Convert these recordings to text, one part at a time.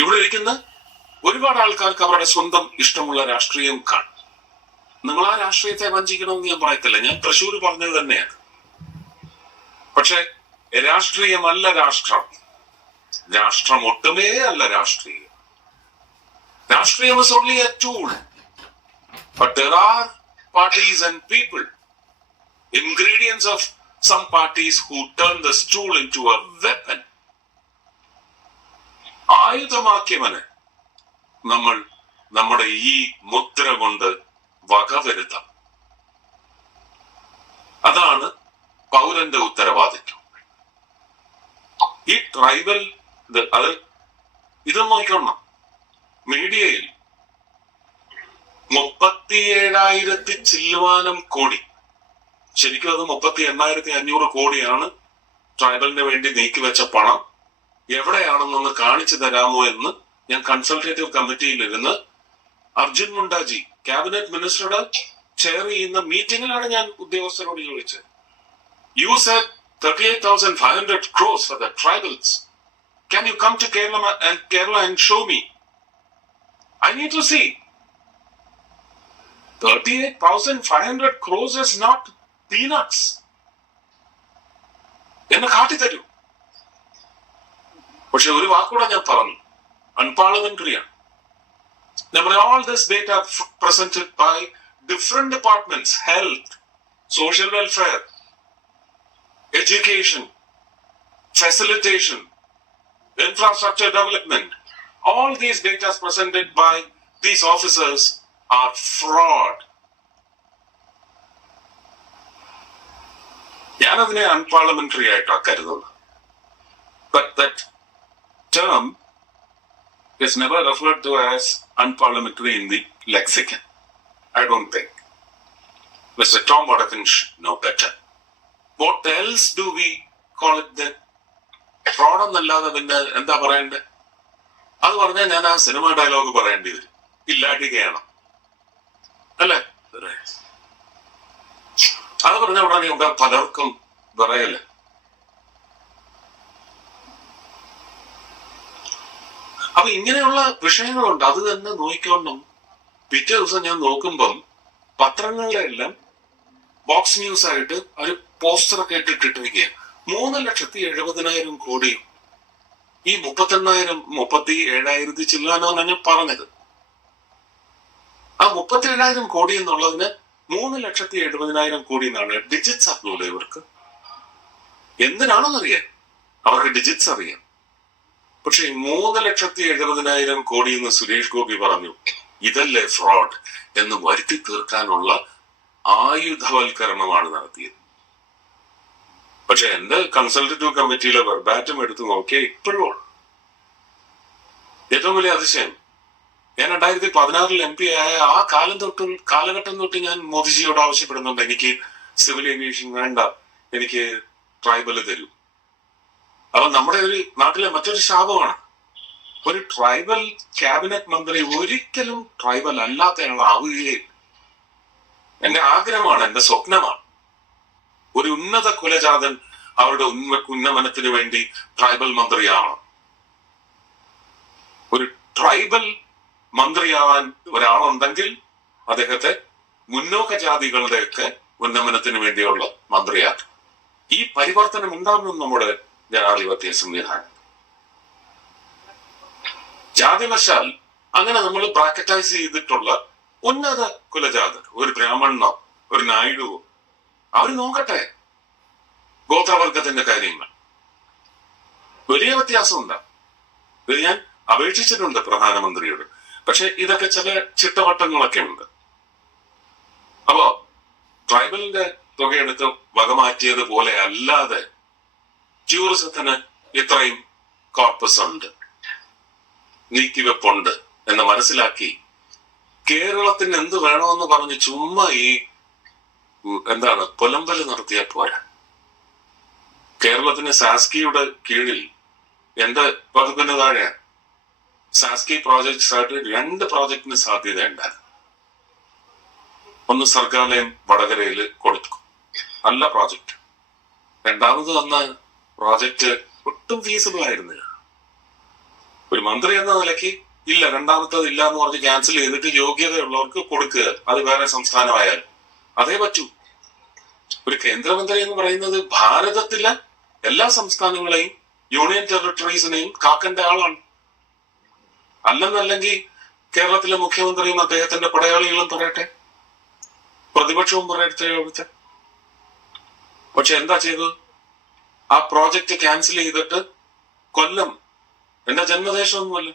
ഇവിടെ ഇരിക്കുന്ന ഒരുപാട് ആൾക്കാർക്ക് അവരുടെ സ്വന്തം ഇഷ്ടമുള്ള രാഷ്ട്രീയം കാണും. നിങ്ങൾ ആ രാഷ്ട്രീയത്തെ വഞ്ചിക്കണമെന്ന് ഞാൻ പറയത്തില്ല, ഞാൻ തൃശ്ശൂർ പറഞ്ഞത് തന്നെയാണ്. പക്ഷെ രാഷ്ട്രീയമല്ല രാഷ്ട്രം, രാഷ്ട്രം ഒട്ടുമേ അല്ല രാഷ്ട്രീയം. രാഷ്ട്രീയം is only a tool, but there are parties and people, ingredients of some parties who turn this tool into a weapon. ആയുധമാക്കിയവന് നമ്മൾ നമ്മുടെ ഈ മുദ്ര കൊണ്ട് വകവരുത്താം. അതാണ് പൗരന്റെ ഉത്തരവാദിത്വം. ഈ ട്രൈബൽ അത് ഇത് നോക്കണം. മീഡിയയിൽ 37,000 ചില്ലുവാനം കോടി, ശരിക്കും അത് 38,500 കോടിയാണ് ട്രൈബലിന് വേണ്ടി നീക്കിവെച്ച പണം. എവിടെയാണെന്നൊന്ന് കാണിച്ചു തരാമോ എന്ന് ഞാൻ കൺസൾട്ടേറ്റീവ് കമ്മിറ്റിയിലിരുന്ന് അർജുൻ മുണ്ടാജി ക്യാബിനറ്റ് മിനിസ്റ്ററുടെ ചെയർ ചെയ്യുന്ന മീറ്റിംഗിലാണ് ഞാൻ ഉദ്യോഗസ്ഥരോട് ചോദിച്ചത്. You said 38,500 crores for the tribals. Can you come to Kerala and show me? I need to see. 38,500 crores is not peanuts. എന്നെ കാട്ടിത്തരൂ. പക്ഷെ ഒരു വാക്കൂടെ ഞാൻ പറഞ്ഞു, അൺപാർലമെന്ററിയാണ്. All this data presented by different departments: health, social welfare, education, facilitation, infrastructure development. All these data presented by these officers are fraud. ഞാനതിനെ unparliamentary ആയിട്ടാണ് കരുതുന്നത്. But that term is never referred to as unparliamentary in the lexicon. I don't think. Mr. Tom Vadakan should know better. What else do we call it then? Fraud എന്നല്ലാതെ പിന്നെ എന്താ പറയണ്ടേ? അത് പറഞ്ഞാൽ ഞാൻ ആ സിനിമ ഡയലോഗ് പറയേണ്ടി വരും, ഇല്ലാടികയാണ് അല്ലേ? അത് പറഞ്ഞ ഉടനെ ഇവിടെ പലർക്കും പറയല്ലേ. അപ്പൊ ഇങ്ങനെയുള്ള വിഷയങ്ങളുണ്ട്. അത് തന്നെ നോക്കിക്കൊണ്ടും പിറ്റേ ദിവസം ഞാൻ നോക്കുമ്പം പത്രങ്ങളുടെ എല്ലാം ബോക്സ് ന്യൂസ് ആയിട്ട് ഒരു പോസ്റ്ററൊക്കെ ഇട്ടിട്ടിരിക്കുക. 3,70,000 കോടി. ഈ 37,000 ചില്ലാനാണ് ഞാൻ പറഞ്ഞത്. ആ 37,000 കോടി എന്നുള്ളതിന് 3,70,000 കോടി എന്നാണ് ഡിജിറ്റ്സ് അപ്ലോഡ് ഇവർക്ക്. എന്തിനാണെന്നറിയാം, അവർക്ക് ഡിജിറ്റ്സ് അറിയാം. പക്ഷെ 3,70,000 കോടി എന്ന് സുരേഷ് ഗോപി പറഞ്ഞു. ഇതല്ലേ ഫ്രോഡ് എന്ന് വരുത്തി തീർക്കാനുള്ള ആയുധവൽക്കരണമാണ് നടത്തിയത്. പക്ഷെ എന്റെ കൺസൾട്ടേറ്റീവ് കമ്മിറ്റിയിലെ വെർബാറ്റം എടുത്ത് നോക്കിയാൽ ഇപ്പോഴും ഏറ്റവും വലിയ അതിശയം, ഞാൻ 2016 MP ആയ ആ കാലഘട്ടം തൊട്ട് ഞാൻ മോദിജിയോട് ആവശ്യപ്പെടുന്നുണ്ട്, എനിക്ക് സിവിൽ ഏവിയേഷൻ വേണ്ട, എനിക്ക് ട്രൈബൽ തരൂ. അപ്പൊ നമ്മുടെ ഒരു നാട്ടിലെ മറ്റൊരു ശാപമാണ്, ഒരു ട്രൈബൽ ക്യാബിനറ്റ് മന്ത്രി ഒരിക്കലും ട്രൈബൽ അല്ലാത്തയാളാവുകയും. എന്റെ ആഗ്രഹമാണ്, എന്റെ സ്വപ്നമാണ്, ഒരു ഉന്നത കുലജാതൻ അവരുടെ ഉന്നമനത്തിന് വേണ്ടി ട്രൈബൽ മന്ത്രിയാവണം. ഒരു ട്രൈബൽ മന്ത്രിയാവാൻ ഒരാളുണ്ടെങ്കിൽ അദ്ദേഹത്തെ മുന്നോക്ക ജാതികളുടെയൊക്കെ ഉന്നമനത്തിന് വേണ്ടിയുള്ള മന്ത്രിയാക്കും. ഈ പരിവർത്തനം ഉണ്ടാകും നമ്മുടെ ജനാധിപത്യ സംവിധാനം. ജാതിവശാൽ അങ്ങനെ നമ്മൾ ബ്രാക്കറ്റൈസ് ചെയ്തിട്ടുള്ള ഉന്നത കുലജാതർ, ഒരു ബ്രാഹ്മണനോ ഒരു നായിഡുവോ, അവർ നോക്കട്ടെ ഗോത്രവർഗത്തിന്റെ കാര്യങ്ങൾ. വലിയ വ്യത്യാസം ഉണ്ടാവും. ഇത് ഞാൻ അപേക്ഷിച്ചിട്ടുണ്ട് പ്രധാനമന്ത്രിയോട്. പക്ഷെ ഇതൊക്കെ ചില ചിട്ടവട്ടങ്ങളൊക്കെ ഉണ്ട്. അപ്പോ ട്രൈബലിന്റെ തുകയെടുത്ത് വകമാറ്റിയത് പോലെ അല്ലാതെ ടൂറിസത്തിന് ഇത്രയും കോർപ്പസ് ഉണ്ട്, നീക്കിവെപ്പുണ്ട് എന്ന് മനസ്സിലാക്കി കേരളത്തിന് എന്ത് വേണമെന്ന് പറഞ്ഞ് ചുമ്മാ ഈ പൊലമ്പല് നടത്തിയ പോരാ. കേരളത്തിന് സാസ്കിയുടെ കീഴിൽ എന്റെ വകുപ്പിന് താഴെ സാസ്കി പ്രോജക്ട്സ് ആയിട്ട് 2 പ്രോജക്റ്റിന് സാധ്യത ഉണ്ടായിരുന്നു. ഒന്ന് സർഗാലയം വടകരയിൽ കൊടുത്തു, നല്ല പ്രോജക്റ്റ്. രണ്ടാമത് വന്ന പ്രോജക്റ്റ് ഒട്ടും ഫീസിബിൾ ആയിരുന്നില്ല. ഒരു മന്ത്രി എന്ന നിലയ്ക്ക് ഇല്ല, രണ്ടാമത്തത് ഇല്ല എന്ന് പറഞ്ഞ് ക്യാൻസൽ ചെയ്തിട്ട് യോഗ്യതയുള്ളവർക്ക് കൊടുക്കുക, അത് വേറെ സംസ്ഥാനമായാലും അതേ പറ്റൂ. ഒരു കേന്ദ്രമന്ത്രി എന്ന് പറയുന്നത് ഭാരതത്തിലെ എല്ലാ സംസ്ഥാനങ്ങളെയും യൂണിയൻ ടെറിട്ടറീസിനെയും കാക്കേണ്ട ആളാണ്. അല്ലെന്നല്ലെങ്കിൽ കേരളത്തിലെ മുഖ്യമന്ത്രിയും അദ്ദേഹത്തിന്റെ പടയാളികളും പറയട്ടെ, പ്രതിപക്ഷവും പറയട്ടെ. പക്ഷെ എന്താ ചെയ്തത്? ആ പ്രോജക്റ്റ് ക്യാൻസൽ ചെയ്തിട്ട് കൊല്ലം എന്റെ ജന്മദേശമൊന്നുമല്ല,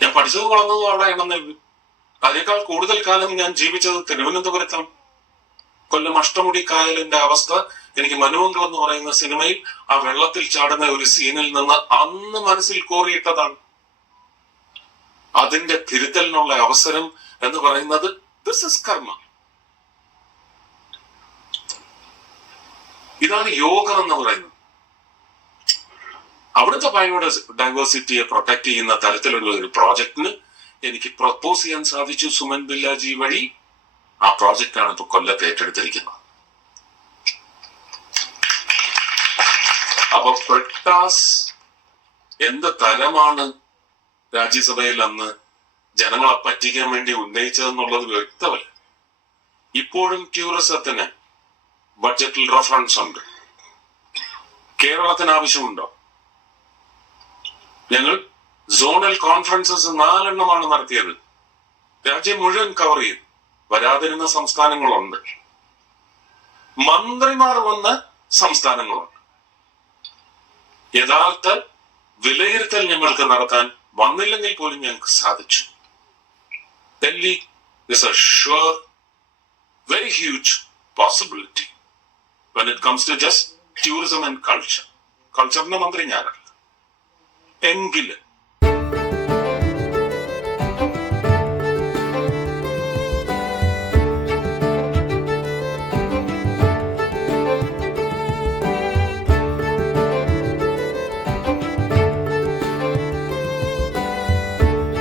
ഞാൻ പഠിച്ചതും വളർന്നതും അവിടെയാണെന്നേ ഉള്ളൂ. അതിനേക്കാൾ കൂടുതൽ കാലം ഞാൻ ജീവിച്ചത് തിരുവനന്തപുരത്താണ്. കൊല്ലം അഷ്ടമുടി കായലിന്റെ അവസ്ഥ എനിക്ക് മനുവങ്കൾ എന്ന് പറയുന്ന സിനിമയിൽ ആ വെള്ളത്തിൽ ചാടുന്ന ഒരു സീനിൽ നിന്ന് അന്ന് മനസ്സിൽ കോറിയിട്ടതാണ്. അതിന്റെ തിരുത്തലിനുള്ള അവസരം എന്ന് പറയുന്നത് ദിസ് ഇസ് കർമ്മ. ഇതാണ് യോഗം എന്ന് പറയുന്നത്. അവിടുത്തെ ബയോഡൈവേഴ്സിറ്റിയെ പ്രൊട്ടക്ട് ചെയ്യുന്ന തരത്തിലുള്ള ഒരു പ്രോജക്റ്റിന് എനിക്ക് പ്രപ്പോസ് ചെയ്യാൻ സാധിച്ചു സുമൻ ബില്ലാജി വഴി. ആ പ്രോജക്റ്റാണ് ഇപ്പൊ കൊല്ലത്ത് ഏറ്റെടുത്തിരിക്കുന്നത്. അപ്പൊ ബ്രിട്ടാസ് എന്ത് തരമാണ് രാജ്യസഭയിൽ അന്ന് ജനങ്ങളെ പറ്റിക്കാൻ വേണ്ടി ഉന്നയിച്ചതെന്നുള്ളത് വ്യക്തമല്ല. ഇപ്പോഴും ടൂറിസത്തിന് ബഡ്ജറ്റിൽ റഫറൻസ് ഉണ്ട്. കേരളത്തിന് ആവശ്യമുണ്ടോ? ഞങ്ങൾ സോണൽ കോൺഫറൻസസ് 4 നടത്തിയത്. രാജ്യം മുഴുവൻ കവർ ചെയ്തു. വരാതിരുന്ന സംസ്ഥാനങ്ങളുണ്ട്, മന്ത്രിമാർ വന്ന സംസ്ഥാനങ്ങളുണ്ട്. യഥാർത്ഥ വിലയിരുത്തൽ ഞങ്ങൾക്ക് നടത്താൻ വന്നില്ലെങ്കിൽ പോലും ഞങ്ങൾക്ക് സാധിച്ചു. Delhi is a sure, very huge possibility when it comes to just tourism and culture. കൾച്ചറിന്റെ മന്ത്രി ഞാനല്ല. എങ്കിലും